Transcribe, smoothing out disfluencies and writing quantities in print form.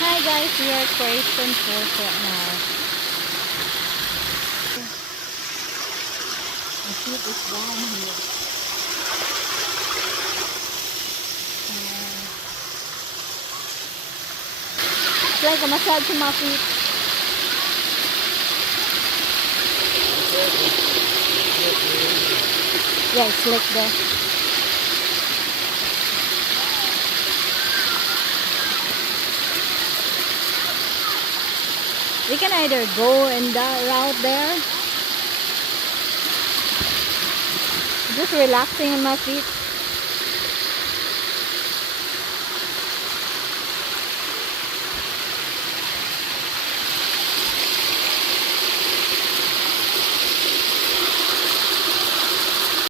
Hi guys, we are at Crayston Falls right now. The ship is down here. It's like a massage to my feet. Yeah, it's like there. We can either go in that route there. Just relaxing on my feet.